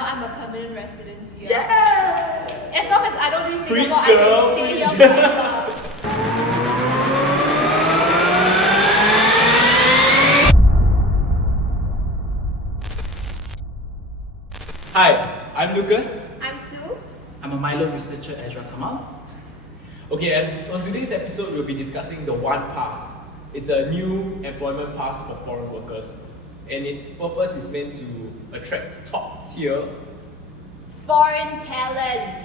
I'm a permanent resident here. Yeah! As long as I don't leave Preach, Singapore, girl, I can stay here preach. forever. Hi, I'm Lucas. I'm Sue. I'm a Milo researcher, Ezra. Come on. Okay, and on today's episode, we'll be discussing the One Pass. It's a new employment pass for foreign workers, and its purpose is meant to attract top-tier Foreign talent.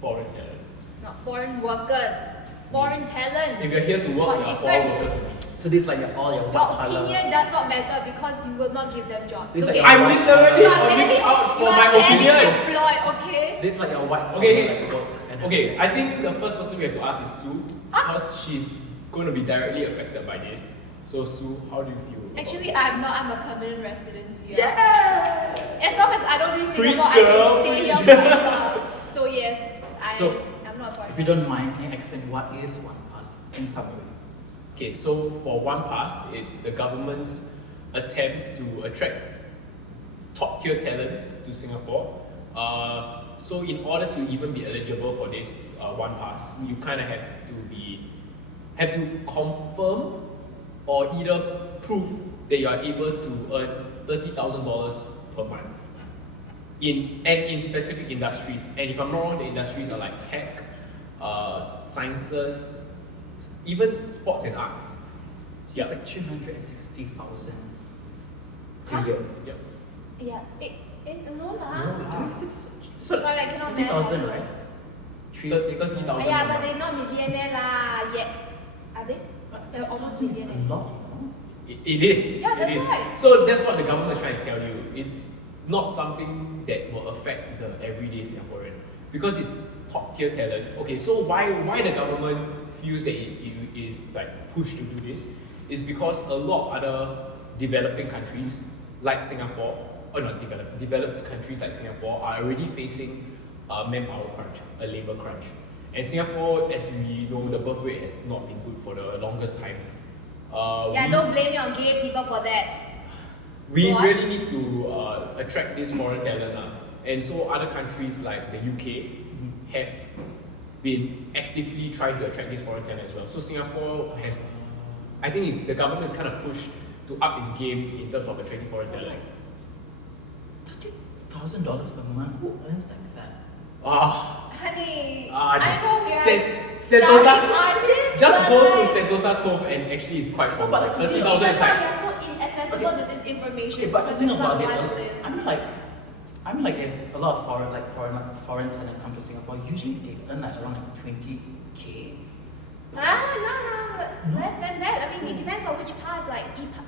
foreign talent. Not foreign workers. Foreign talent. If you're here to work, What you're a foreign difference? worker. So this is like all your Your white collar. opinion does not matter because you will not give them jobs. This is okay? like I'm white literally You are on this barely- couch for you are my barely opinions. employed, okay? This is like your white collar Okay, like, work. And Okay, I think the first person we have to ask is Sue, because she's going to be directly affected by this. So Sue, how do you feel? about Actually, it? I'm a permanent resident here. yeah! As long as I don't leave Preach, Singapore, girl, I can stay here preach. forever. So yes, So, I'm not a foreign. If you don't mind, can you explain what is One Pass in summary? Okay, so for One Pass, it's the government's attempt to attract top-tier talents to Singapore. So in order to even be eligible for this One Pass, you kind of have to confirm or either prove that you are able to earn $30,000 per month in specific industries. And if I'm not wrong, the industries are like tech, sciences, even sports and arts. So it's like 360,000 per Huh? year. Yep. Yeah, no lah. No, 26. So Sorry, I cannot 30,000, math. right? 30,000. Yeah, but they're not millionaire lah yet. Are they? They're almost It's a millionaire. lot, no? It is. Yeah, that's it is. right. So that's what the government is trying to tell you. It's not something that will affect the everyday Singaporean because it's top tier talent. Okay, so why the government feels that it is like pushed to do this is because a lot of other developing countries like Singapore, or not developed countries like Singapore are already facing a manpower crunch, a labor crunch. And Singapore, as we know, the birth rate has not been good for the longest time. Don't blame me on gay people for that. We What? really need to attract this foreign talent. And so other countries like the UK have been actively trying to attract this foreign talent as well. So Singapore has, I think the government is kind of pushed to up its game in terms of attracting foreign talent. $30,000 per month? Who earns like that? Honey, I know we are Sentosa, starving artists. just but go to like, Sentosa Cove and actually it's quite common. but like, in 30,000 is Singapore, we like, are so inaccessible to this information. Okay, but to because think it's not about it, how it lives. I mean like if a lot of foreign talent come to Singapore, usually they earn like around like 20k. No, less than that. I mean, it depends on which pass. Like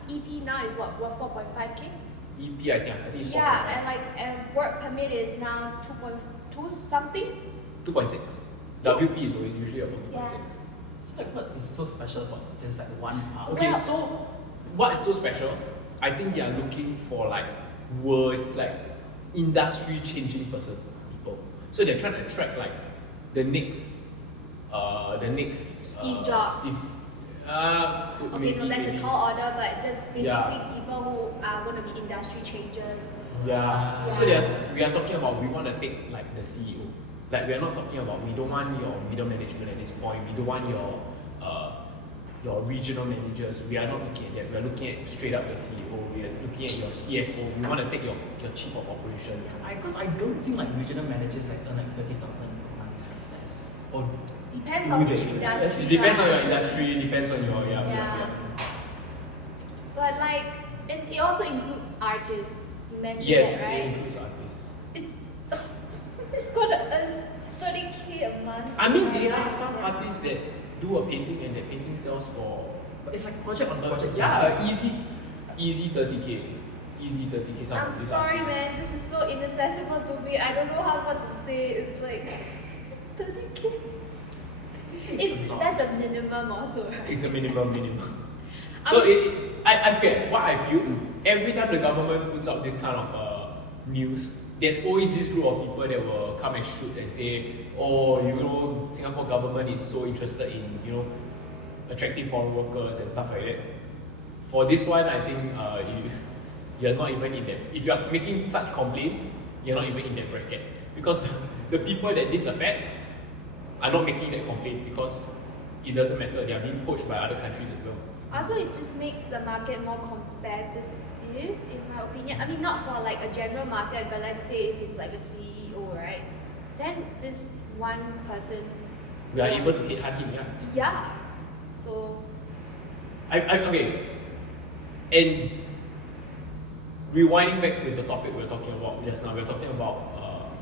EP now is what 4.5k. EP, I think it's Yeah, and work permit is now 2.2 something. 2.6. WP is always usually about 2.6. So like what is so special about this like One Pass? Okay, so what is so special? I think they are looking for like industry changing people. So they're trying to attract like the next Steve Jobs. Maybe, No, that's maybe. a tall order, but just basically Yeah. people who are going to be industry changers. Yeah. So Yeah. we are talking about we want to take like the CEO. Like we are not talking about we don't want your middle management at this point. We don't want your regional managers. We are not looking at that. We are looking at straight up your CEO. We are looking at your CFO. We want to take your chief of operations. Because I don't think like regional managers like earn like 30,000 per month. That's Or Depends on do which they? industry. Depends on lah. your industry. Depends on your Yeah. But like, it also includes artists. You mentioned Yes, that, it right? includes artists. It's gonna earn 30k a month. I mean, there are some artists that do a painting and that painting sells for But it's like project on project. easy 30k. Easy 30k. Some I'm of these sorry, artists. man. This is so inaccessible to me. I don't know what to say. It's like 30k. That's a minimum also, right? It's a minimum. So I feel what I feel every time the government puts out this kind of news, there's always this group of people that will come and shoot and say, oh, Singapore government is so interested in attracting foreign workers and stuff like that. For this one, I think you're not even in that. If you're making such complaints, you're not even in that bracket. Because the people that this affects are not making that complaint because it doesn't matter, they are being poached by other countries as well. Also, it just makes the market more competitive, in my opinion. I mean, not for like a general market, but let's say if it's like a CEO, right? Then this one person. We are able to headhunt him, yeah. Yeah. So. Okay. And rewinding back to the topic we were talking about just now, we were talking about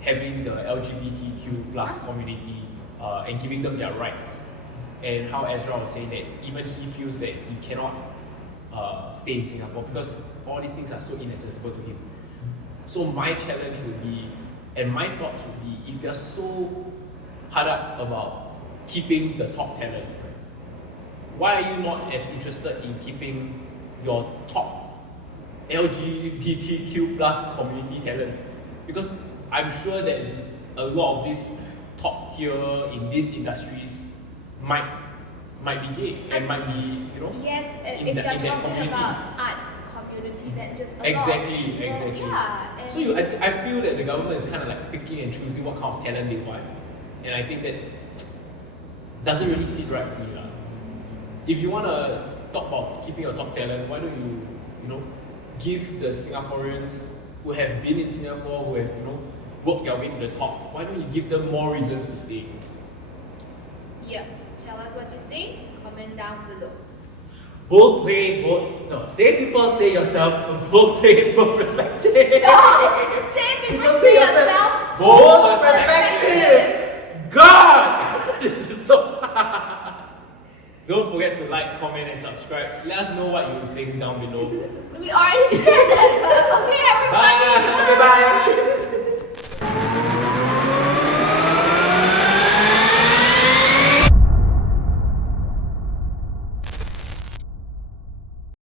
having the LGBTQ plus community and giving them their rights. And how Ezra was saying that even he feels that he cannot stay in Singapore because all these things are so inaccessible to him. So my challenge would be, and my thoughts would be, if you're so hard up about keeping the top talents, why are you not as interested in keeping your top LGBTQ plus community talents? Because I'm sure that a lot of these top tier in these industries might be gay and might be, Yes, in if that you're talking community. about art community, then just a Exactly, lot of people, exactly. Yeah. And So I feel that the government is kind of like picking and choosing what kind of talent they want, and I think that's doesn't really sit right with me, lah. If you want to talk about keeping your top talent, why don't you give the Singaporeans who have been in Singapore, who have worked their way to the top, why don't you give them more reasons to stay? Yeah. Tell us what you think. Comment down below. Both play, both. No, say people, say yourself, both play, both perspective. No! Say people say yourself. Both perspective. God! This is so hard. Don't forget to like, comment, and subscribe. Let us know what you think down below. We already said that.